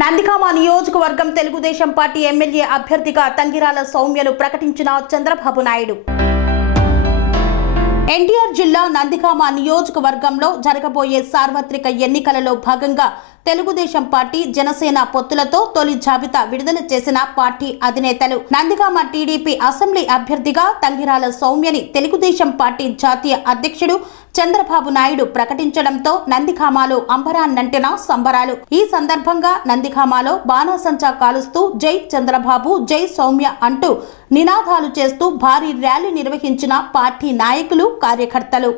నందిగామ నియోజకవర్గం Telugu Desam party MLA అభ్యర్థిగా తంగిరాల సౌమ్యను ప్రకటించిన చంద్రబాబు నాయుడు. ఎన్టీఆర్ జిల్లా నందిగామ నియోజకవర్గంలో జరగబోయే సార్వత్రిక ఎన్నికలలో భాగంగా తెలుగుదేశం పార్టీ జనసేన పొత్తులతో తొలి జాబితా విడుదల చేసిన పార్టీ అధినేతలు. నందిగామ టీడీపీ అసెంబ్లీ అభ్యర్థిగా తంగిరాల సౌమ్యని తెలుగుదేశం పార్టీ జాతీయ అధ్యక్షుడు చంద్రబాబు నాయుడు ప్రకటించడంతో నందిగామలో అంబరాన్నంటిన సంబరాలు. ఈ సందర్భంగా నందిగామలో బాణాసంచా కాలుస్తూ జై చంద్రబాబు, జై సౌమ్య అంటూ నినాదాలు చేస్తూ భారీ ర్యాలీ నిర్వహించిన పార్టీ నాయకులు, కార్యకర్తలు.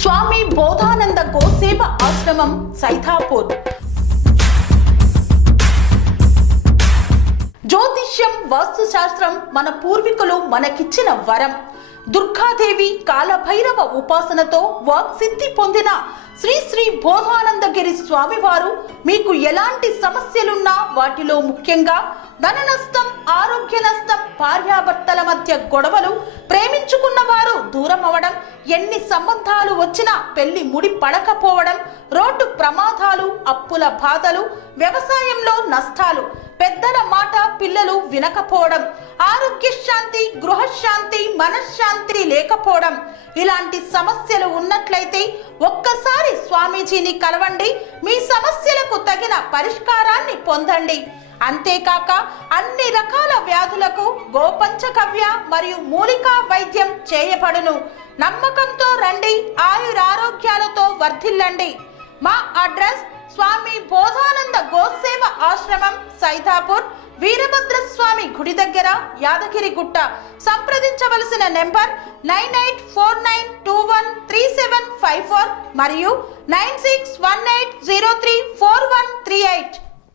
స్వామి బోధానంద గోసేవ ఆశ్రమం సైథాపూర్. జ్యోతిష్యం, వాస్తుశాస్త్రం మన పూర్వీకులు మనకిచ్చిన వరం. దుర్గాదేవి, కాలభైరవ ఉపాసనతో వాక్సిద్ధి పొందిన శ్రీ శ్రీ బోధానందగిరి స్వామివారు మీకు ఎలాంటి సమస్యలున్నా, వాటిలో ముఖ్యంగా ధన నష్టం, ఆరోగ్య నష్టం, భార్యాభర్తల మధ్య గొడవలు, ప్రేమించుకున్న వారు దూరం అవడం, ఎన్ని సంబంధాలు వచ్చినా పెళ్లి ముడి పడకపోవడం, రోడ్డు ప్రమాదాలు, అప్పుల బాధలు, వ్యవసాయంలో నష్టాలు, పెద్దల మాట పిల్లలు వినకపోవడం, ఆరోగ్య శాంతి, గృహశాంతి, మనశ్శాంతి లేకపోవడం, ఇలాంటి సమస్యలు ఉన్నట్లయితే ఒక్కసారి స్వామీజీని కలవండి. మీ సమస్యలకు తగిన పరిష్కారాన్ని పొందండి. అంతేకాక అన్ని రకాల వ్యాధులకు గోపంచకవ్య మరియు మూలికా వైద్యం చేయబడును. నమ్మకంతో రండి, ఆయురారోగ్యాలతో వర్ధిల్లండి. మా అడ్రస్ స్వామి బోధానంద గోసేవ ఆశ్రమం, సైథాపూర్, వీరభద్రస్వామి గుడి దగ్గర, యాదగిరిగుట్ట. సంప్రదించవలసిన నెంబర్ 9849213754 మరియు 9618034138.